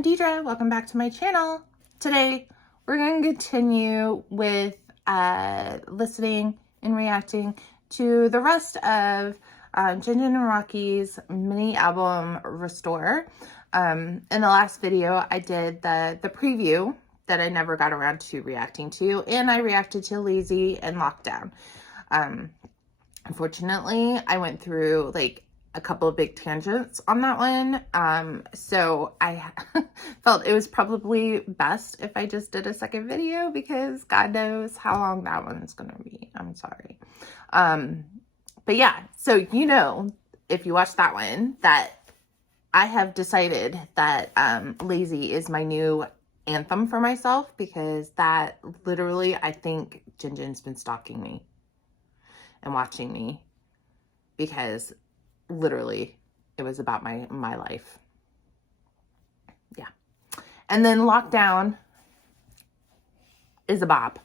I'm Deidre. Welcome back to my channel. Today, we're going to continue with listening and reacting to the rest of Jinjin and Rocky's mini album Restore. In the last video, I did the preview that I never got around to reacting to, and I reacted to Lazy and Lockdown. Unfortunately, I went through like a couple of big tangents on that one. So I felt it was probably best if I just did a second video because God knows how long that one's going to be. I'm sorry. But yeah, so you know, if you watch that one, that I have decided that Lazy is my new anthem for myself because that literally, I think Jinjin's been stalking me and watching me because literally it was about my life. Yeah. And then Lockdown is a bop.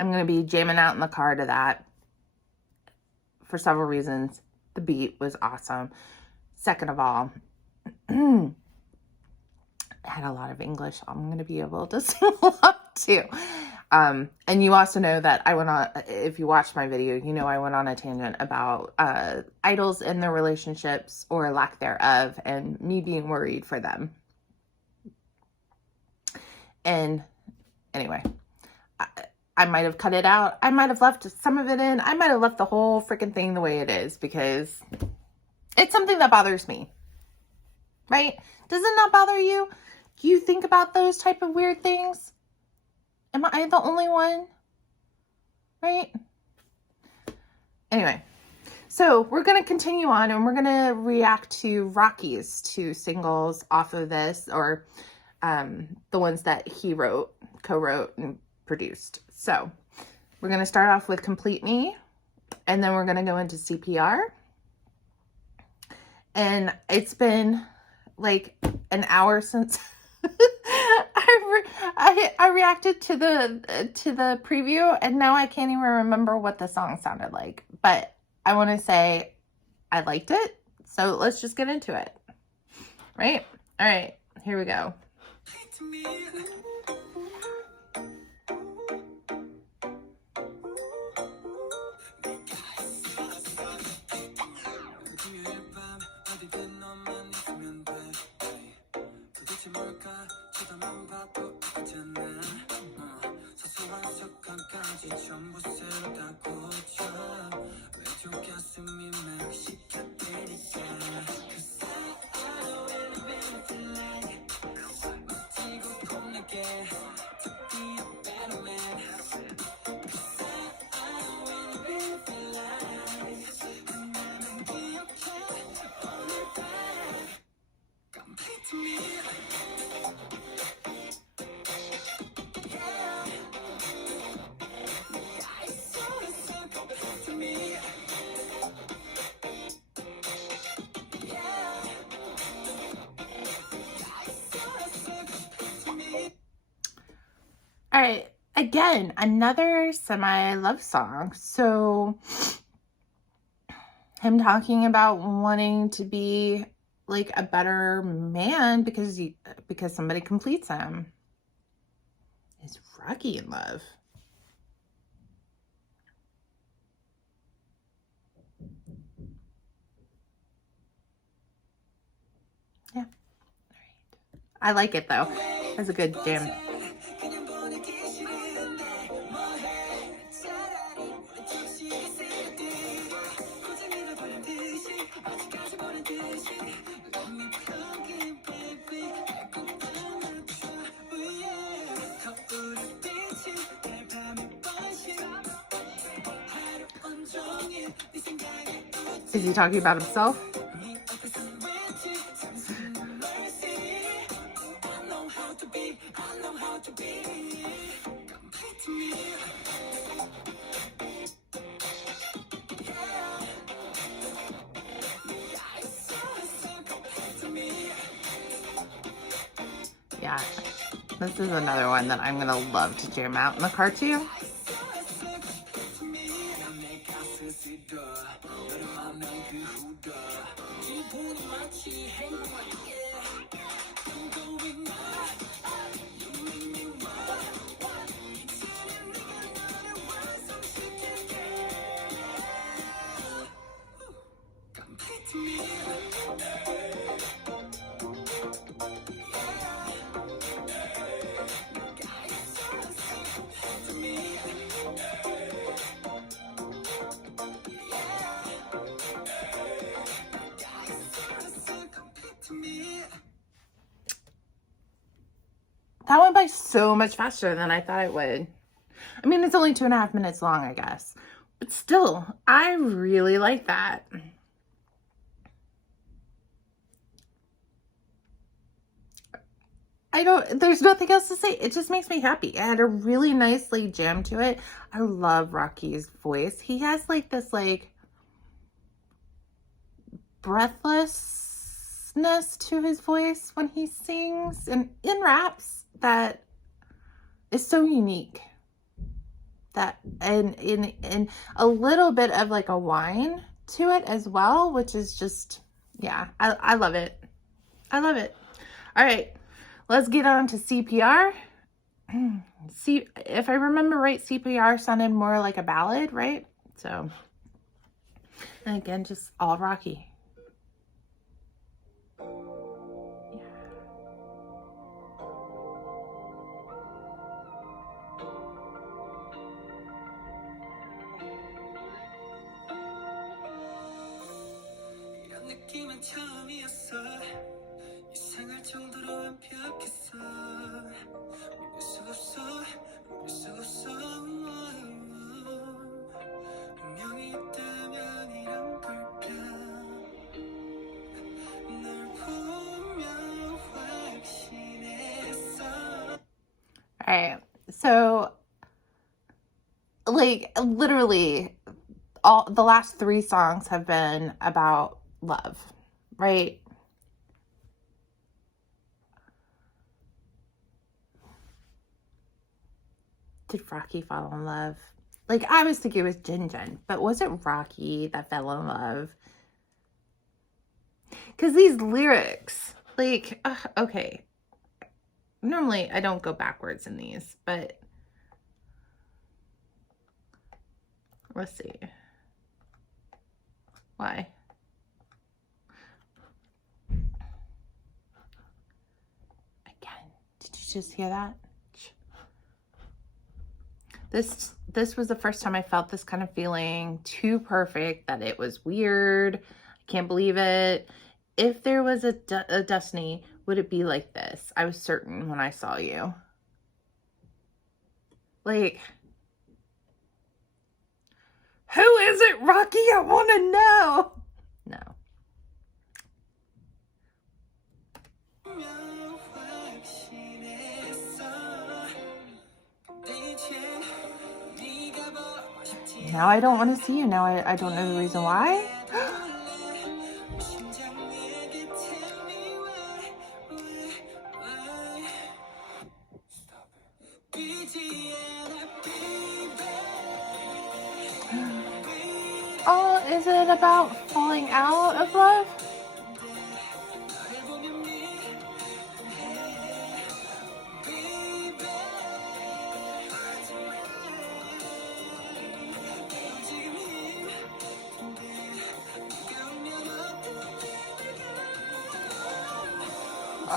I'm going to be jamming out in the car to that for several reasons. The beat was awesome. Second of all, I had a lot of English. I'm going to be able to sing a lot too. And you also know that I went on, if you watched my video, you know I went on a tangent about idols and their relationships or lack thereof and me being worried for them. And anyway, I might have cut it out. I might have left some of it in. I might have left the whole freaking thing the way it is because it's something that bothers me, right? Does it not bother you? Do you think about those type of weird things? Am I the only one? Right? Anyway, so we're going to continue on and we're going to react to Rocky's two singles off of this, or the ones that he wrote, co-wrote, and produced. So we're going to start off with Complete Me, and then we're going to go into CPR. And it's been like an hour since I reacted to the preview, and now I can't even remember what the song sounded like. But I want to say I liked it, so let's just get into it. Right? All right, here we go. All right, again, another semi-love song. So him talking about wanting to be like a better man because somebody completes him. Is Rocky in love? Yeah. All right. I like it though. That's a good jam. Is he talking about himself? Yeah, this is another one that I'm gonna love to jam out in the car too. That went by so much faster than I thought it would. I mean, it's only 2.5 minutes long, I guess. But still, I really like that. There's nothing else to say. It just makes me happy. It had a really nice, like, jam to it. I love Rocky's voice. He has, like, this, like, breathlessness to his voice when he sings and in raps that is so unique. That and a little bit of like a whine to it as well, which is just, yeah, I love it. I love it. All right, let's get on to CPR. See, if I remember right, CPR sounded more like a ballad, right? So, and again, just all Rocky. All right, so like literally all the last 3 songs have been about love, right? Did Rocky fall in love? Like, I was thinking it was Jinjin, but was it Rocky that fell in love? Because these lyrics, like, okay. Normally, I don't go backwards in these, but let's see. Why? Again, did you just hear that? This was the first time I felt this kind of feeling too perfect that it was weird. I can't believe it. If there was a destiny, would it be like this? I was certain when I saw you. Like, who is it, Rocky? I want to know. No. Now I don't want to see you. Now I don't know the reason why. Oh, is it about falling out of love?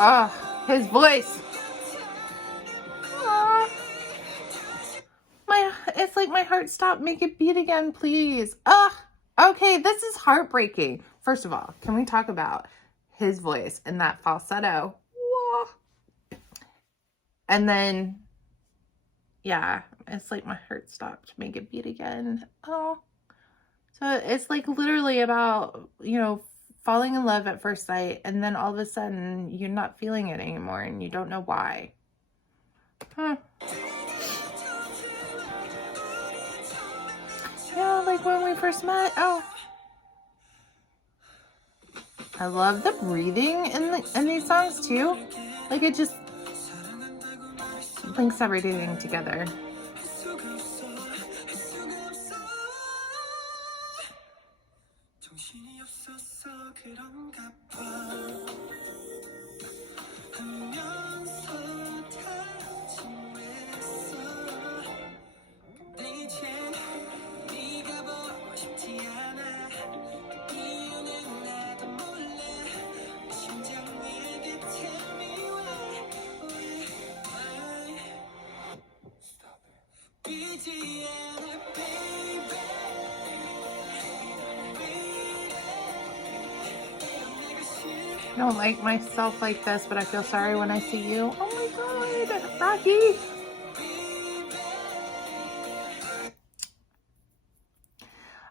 Ah, his voice. It's like my heart stopped. Make it beat again, please. Okay, this is heartbreaking. First of all, can we talk about his voice and that falsetto? And then, yeah, it's like my heart stopped. Make it beat again. Oh, so it's like literally about, falling in love at first sight, and then all of a sudden you're not feeling it anymore and you don't know why. Yeah, like when we first met. Oh, I love the breathing in these songs too. Like it just links everything together. don't like myself like this, but I feel sorry when I see you. Oh my God, Rocky.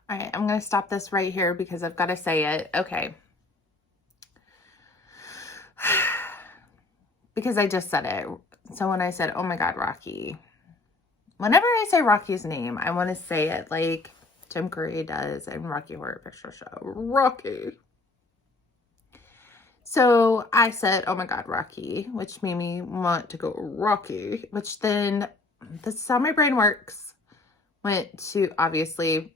All right, I'm going to stop this right here because I've got to say it. Okay. Because I just said it. So when I said, oh my God, Rocky, whenever I say Rocky's name, I want to say it like Tim Curry does in Rocky Horror Picture Show. Rocky. So I said, oh my God, Rocky, which made me want to go Rocky, which then, this is how my brain works, went to, obviously,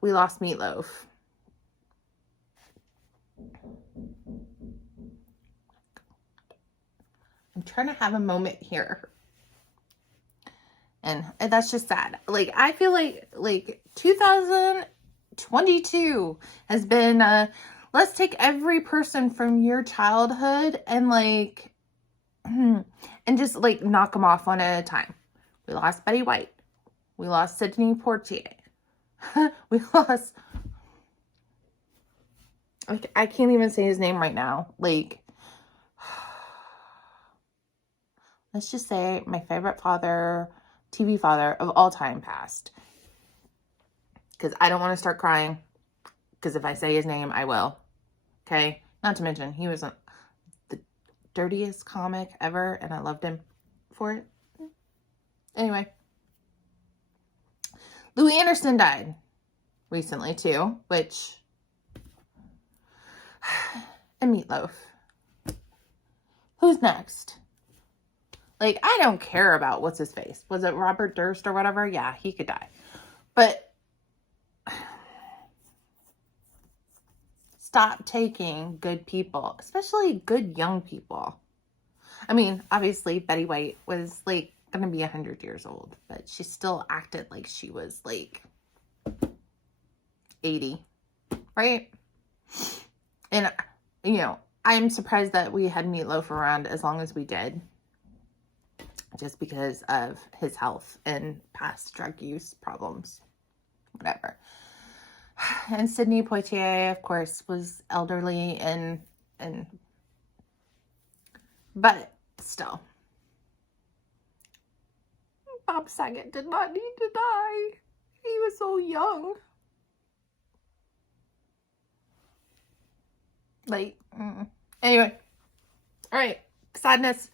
we lost Meatloaf. I'm trying to have a moment here. And that's just sad. Like, I feel like 2022 has been, let's take every person from your childhood and like, and just like knock them off one at a time. We lost Betty White. We lost Sidney Poitier. We lost, like, I can't even say his name right now. Like, let's just say my favorite father, TV father of all time passed. Because I don't want to start crying. Because if I say his name, I will. Okay? Not to mention, he was the dirtiest comic ever, and I loved him for it. Anyway. Louis Anderson died recently, too, which... And Meatloaf. Who's next? Like, I don't care about what's his face. Was it Robert Durst or whatever? Yeah, he could die. But stop taking good people, especially good young people. I mean, obviously, Betty White was, like, going to be 100 years old, but she still acted like she was, like, 80, right? And, you know, I'm surprised that we had Meatloaf around as long as we did, just because of his health and past drug use problems, whatever. And Sidney Poitier, of course, was elderly and but still. Bob Saget did not need to die. He was so young. Like, anyway. All right. Sadness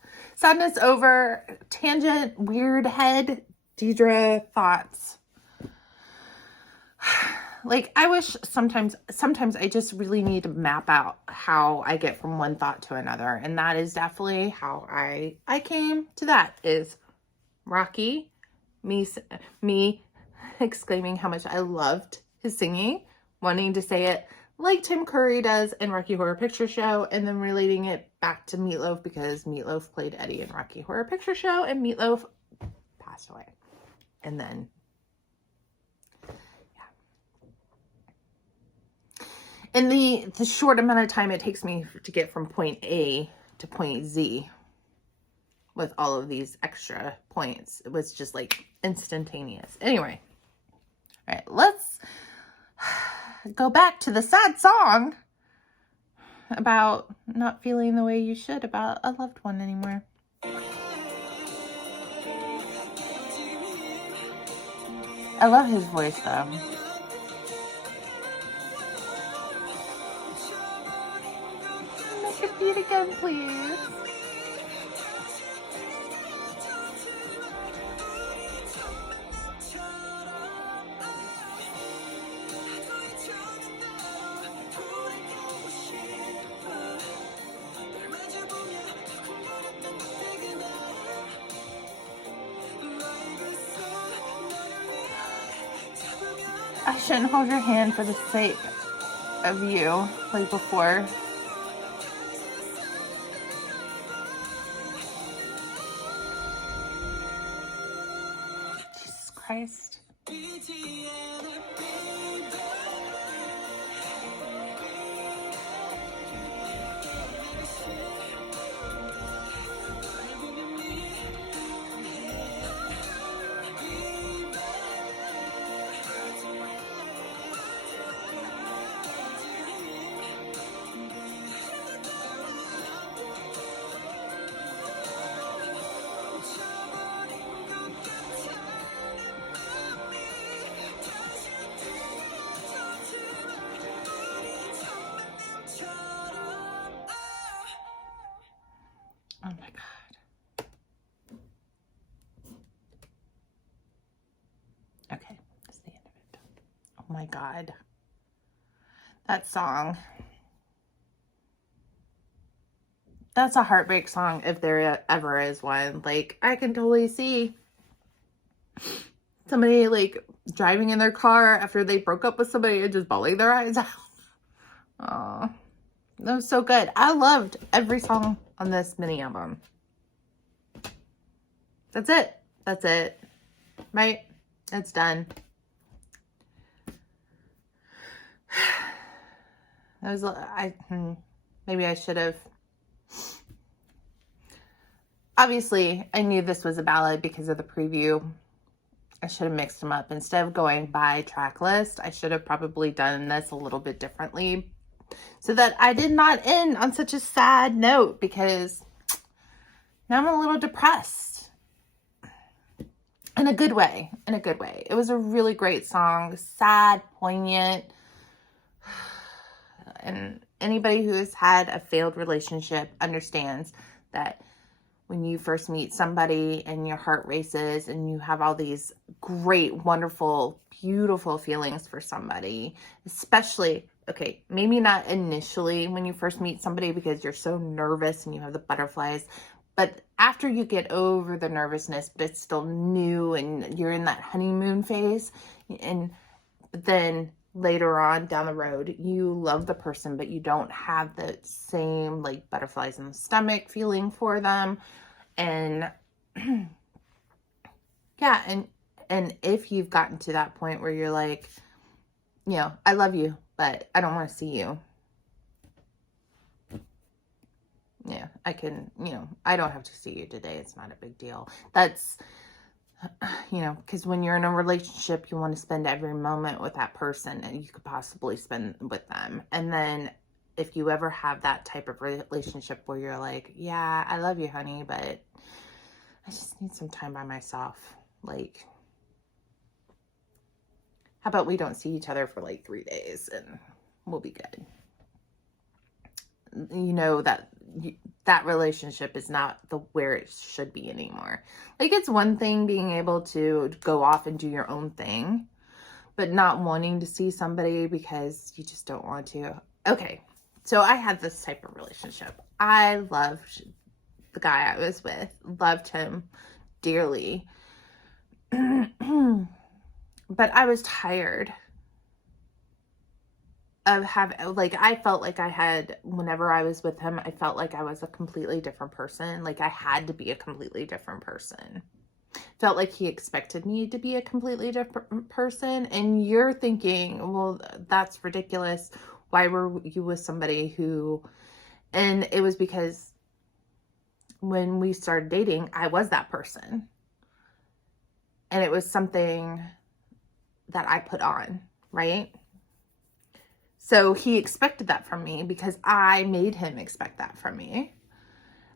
over. Tangent, weird head. Deidre, thoughts. Like, I wish sometimes I just really need to map out how I get from one thought to another. And that is definitely how I came to that, is Rocky, me exclaiming how much I loved his singing, wanting to say it like Tim Curry does in Rocky Horror Picture Show, and then relating it back to Meatloaf because Meatloaf played Eddie in Rocky Horror Picture Show and Meatloaf passed away. And then in the short amount of time it takes me to get from point A to point Z with all of these extra points, it was just like instantaneous. Anyway, all right, let's go back to the sad song about not feeling the way you should about a loved one anymore. I love his voice though. Make it beat again, please. I shouldn't hold your hand for the sake of you, like before. Jesus Christ. my God. That song. That's a heartbreak song if there ever is one. Like, I can totally see somebody, like, driving in their car after they broke up with somebody and just bawling their eyes out. Aw. That was so good. I loved every song on this mini album. That's it. That's it. Right? It's done. That was, maybe I should have. Obviously, I knew this was a ballad because of the preview. I should have mixed them up. Instead of going by track list, I should have probably done this a little bit differently so that I did not end on such a sad note, because now I'm a little depressed. In a good way. In a good way. It was a really great song. Sad, poignant. And anybody who has had a failed relationship understands that when you first meet somebody and your heart races and you have all these great, wonderful, beautiful feelings for somebody, especially, okay, maybe not initially when you first meet somebody because you're so nervous and you have the butterflies, but after you get over the nervousness, but it's still new and you're in that honeymoon phase, and then later on down the road, you love the person, but you don't have the same, like, butterflies in the stomach feeling for them. And yeah, and if you've gotten to that point where you're like, you know, I love you, but I don't want to see you. Yeah, I can, you know, I don't have to see you today. It's not a big deal. That's, you know, because when you're in a relationship, you want to spend every moment with that person and you could possibly spend with them. And then if you ever have that type of relationship where you're like, yeah, I love you, honey, but I just need some time by myself. Like, how about we don't see each other for like 3 days and we'll be good. You know that that relationship is not where it should be anymore. Like, it's one thing being able to go off and do your own thing, but not wanting to see somebody because you just don't want to. Okay, so I had this type of relationship. I loved the guy I was with, loved him dearly, but I was tired of having, like, I felt like I had, whenever I was with him, I felt like I was a completely different person. Like, I had to be a completely different person. Felt like he expected me to be a completely different person. And you're thinking, well, that's ridiculous. Why were you with somebody who, and it was because when we started dating, I was that person. And it was something that I put on, right? So he expected that from me because I made him expect that from me.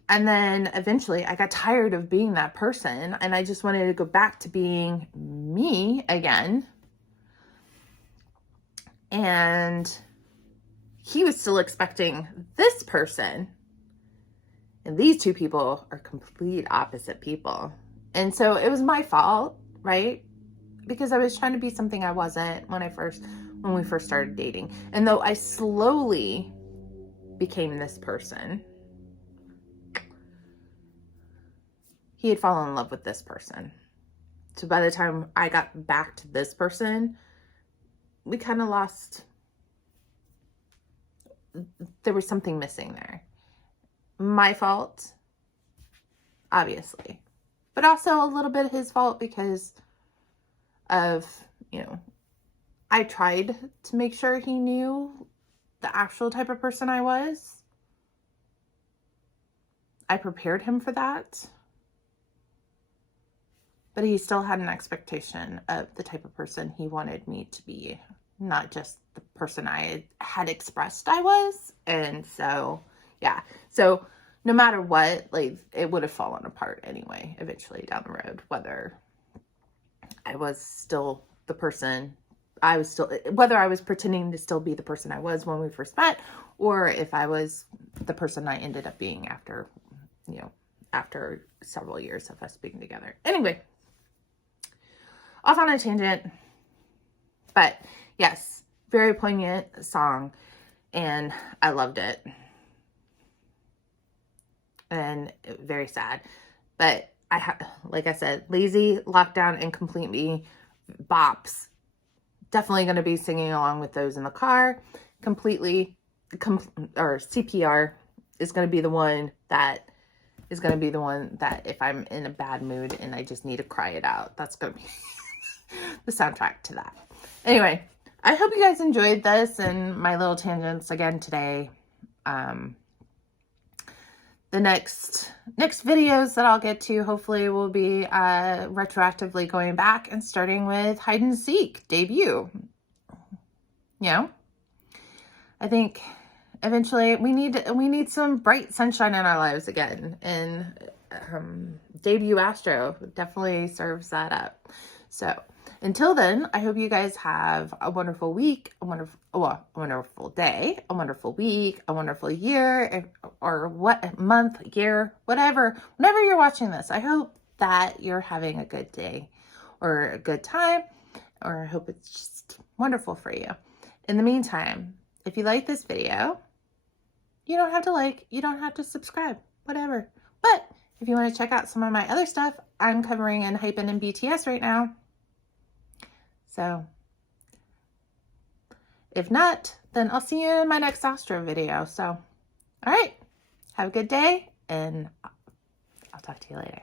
And then eventually I got tired of being that person and I just wanted to go back to being me again. And he was still expecting this person. And these two people are complete opposite people. And so it was my fault, right? Because I was trying to be something I wasn't when we first started dating. And though I slowly became this person, he had fallen in love with this person. So by the time I got back to this person, we kind of lost. There was something missing there. My fault, obviously, but also a little bit his fault because of, you know, I tried to make sure he knew the actual type of person I was. I prepared him for that. But he still had an expectation of the type of person he wanted me to be, not just the person I had expressed I was. And so, yeah. So no matter what, like, it would have fallen apart anyway, eventually down the road, whether I was still the person whether I was pretending to still be the person I was when we first met, or if I was the person I ended up being after, you know, after several years of us being together. Anyway, off on a tangent, but Yes, very poignant song, and I loved it. And very sad. But like I said, Lazy, Lockdown, and Complete Me bops. Definitely going to be singing along with those in the car. Or CPR is going to be the one that if I'm in a bad mood and I just need to cry it out, that's going to be the soundtrack to that. Anyway, I hope you guys enjoyed this and my little tangents again today. The next videos that I'll get to hopefully will be retroactively going back and starting with Hide and Seek debut. You know, I think eventually we need some bright sunshine in our lives again, and debut Astro definitely serves that up. So until then, I hope you guys have a wonderful week, a wonderful day, a wonderful week, a wonderful year, or what month, year, whatever. Whenever you're watching this, I hope that you're having a good day or a good time, or I hope it's just wonderful for you. In the meantime, if you like this video, you don't have to like, you don't have to subscribe, whatever. But if you want to check out some of my other stuff, I'm covering in Hypen and BTS right now. So if not, then I'll see you in my next Astro video. So, all right, have a good day, and I'll talk to you later.